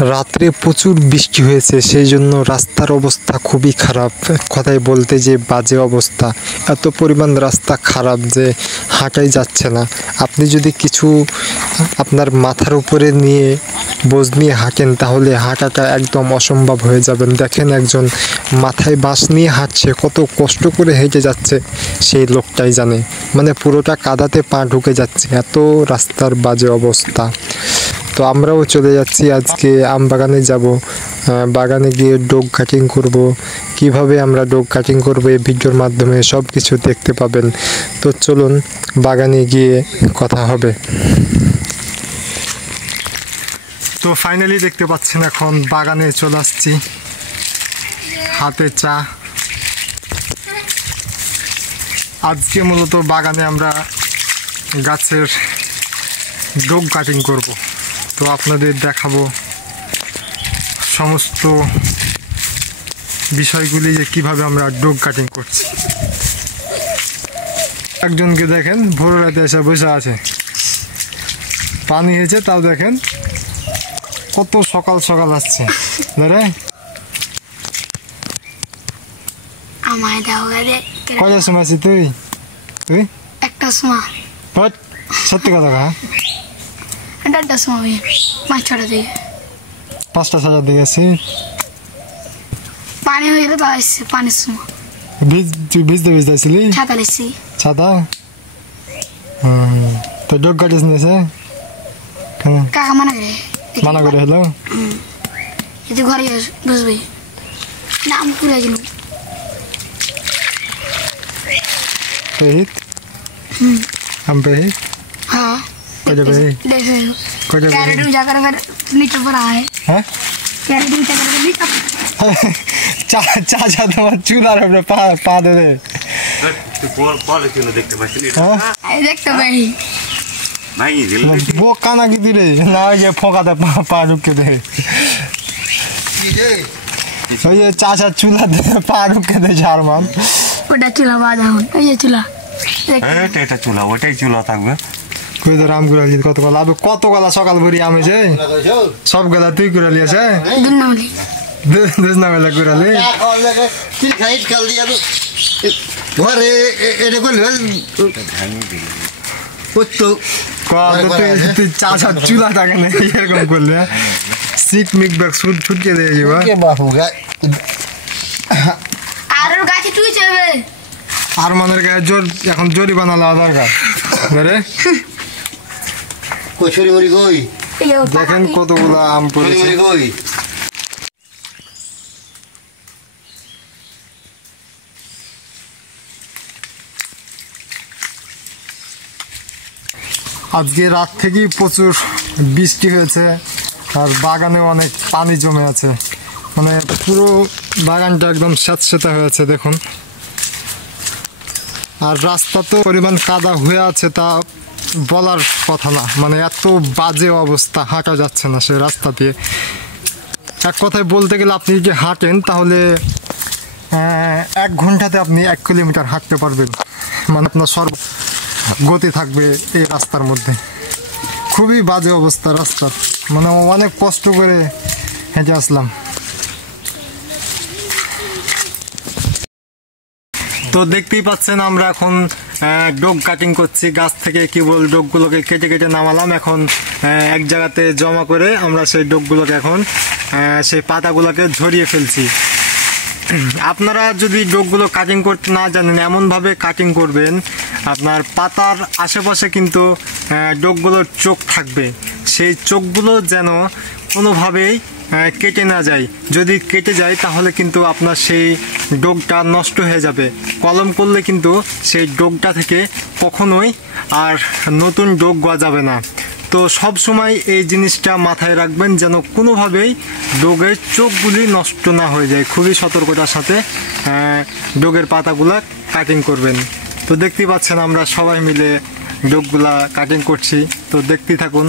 রাত্রে প্রচুর বৃষ্টি হয়েছে, সেই জন্য রাস্তার অবস্থা খুবই খারাপ। এক কথায় বলতে যে বাজে অবস্থা। এত পরিমাণ রাস্তা খারাপ যে হাঁটাই যাচ্ছে না। আপনি যদি কিছু আপনার মাথার উপরে নিয়ে বোঝ নিয়ে হাঁটেন তাহলে হাঁটাটা একদম অসম্ভব হয়ে যাবেন। দেখেন একজন মাথায় বাঁশ নিয়ে হাঁটছে, কত কষ্ট করে হেঁটে যাচ্ছে সেই লোকটাই জানে। মানে পুরোটা কাদাতে পা ঢুকে যাচ্ছে, এত রাস্তার বাজে অবস্থা। তো আমরাও চলে যাচ্ছি আজকে আম বাগানে যাব। বাগানে গিয়ে ডগ কাটিং করব। কিভাবে আমরা ডগ কাটিং করব এই ভিডিওর মাধ্যমে সব কিছু দেখতে পাবেন। তো চলুন বাগানে গিয়ে কথা হবে। তো ফাইনালি দেখতে পাচ্ছেন এখন বাগানে চলে আসছি, হাতে চা। আজকে মূলত বাগানে আমরা গাছের ডগ কাটিং করব। তো আপনাদের দেখাবো সমস্ত বিষয়গুলি যে কিভাবে আমরা ডগ কাটিং করছি। একজনকে দেখেন ভোর রাতে এসে বসে আছে, পানি হয়েছে তাও দেখেন কত সকাল সকাল আসছে। ধরে কয়টার সময় আছিস তুই? তুই একটা সময় সত্যি কথা কা 8টার সময় 5-6টা দিকে 5টা-6টার দিকে আসি। পানি হয়ে গেলে তো আসছে পানির সময়। তুই ভিজতে ভিজতে আসলি? ছাতা নিচ্ছি। ছাতা? তো ডগ কাটিস নিয়েছে কাকা মানা করে হলো? যদি ঘরে বসবি না আমি পুরে গেল পেহিত हम पेहित हाँ कौन पेहित देखो कौन कैरेट में जाकर अगर नीचे पर आए हैं कैरेट में जाकर नीचे चाचा তোমার চুলার উপরে পা দে দে। তুই পরে চুলা দেখতে পাচ্ছিস? হ্যাঁ দেখতে ভাই ভাই বো কানা কি দিলে না যে ফোকাতে পা ঢুকে দে। ওই যে চাচা চুলা দে পা ঢুকে দে জার্মান। ওটা চুলা বাজা হন এই যে চুলা এটা চুলা, ওটাই চুলা থাকবে। কই তো রাম করে আলি কত গলা কত গলা সকাল ভরি আমেছে সব গলা তুই করে লিয়েছে দুনামলি দুস না বেলা করে আলি কি খাইছ কাল দিয়া তো ঘরে এটা কইল ওতো কত তুই চাচা চুলা থাকে না এরকম করলে সিক মিক ব্যাগ সুট ছুটকে দিয়ে যাবা কে বাপু গা আর ওর গাছে তুই যাবে আর মানের গায়ে জোর এখন জরিমানা লাগার দরকার আরে কচুরি মরি কই দেখেন কতগুলা আম পড়েছে। মরি কই আজকে রাত থেকেই প্রচুর বৃষ্টি হয়েছে আর বাগানে অনেক পানি জমে আছে, মানে পুরো বাগানটা একদম স্যাঁতস্যাঁতে হয়েছে দেখুন। আর রাস্তা তো পরিমাণ কাদা হয়ে আছে তা বলার কথা না, মানে এত বাজে অবস্থা, হাঁটা যাচ্ছে না সে রাস্তা দিয়ে। এক কথায় বলতে গেলে আপনি যদি হাঁটেন তাহলে 1 ঘন্টাতে আপনি 1 কিলোমিটার হাঁটতে পারবেন, মানে আপনার গতি থাকবে এই রাস্তার মধ্যে। খুবই বাজে অবস্থা রাস্তার, মানে অনেক কষ্ট করে হেঁটে আসলাম। তো দেখতেই পাচ্ছেন আমরা এখন ডগ কাটিং করছি, গাছ থেকে কেবল ডগগুলোকে কেটে কেটে নামালাম। এখন এক জায়গাতে জমা করে আমরা সেই ডগগুলোকে এখন সেই পাতাগুলোকে ঝরিয়ে ফেলছি। আপনারা যদি ডগগুলো কাটিং করতে না জানেন এমনভাবে কাটিং করবেন আপনার পাতার আশেপাশে কিন্তু ডগগুলোর চোখ থাকবে, সেই চোখগুলো যেন কোনোভাবেই কেটে না যায়। যদি কেটে যায় তাহলে কিন্তু আপনার সেই ডগটা নষ্ট হয়ে যাবে। কলম করলে কিন্তু সেই ডগটা থেকে কখনোই আর নতুন ডগ গজাবে না। তো সব সময় এই জিনিসটা মাথায় রাখবেন যেন কোনোভাবেই ডগের চোখগুলি নষ্ট না হয়ে যায়। খুবই সতর্কতার সাথে ডগের পাতাগুলা কাটিং করবেন। তো দেখতেই পাচ্ছেন আমরা সবাই মিলে ডগগুলা কাটিং করছি, তো দেখতেই থাকুন।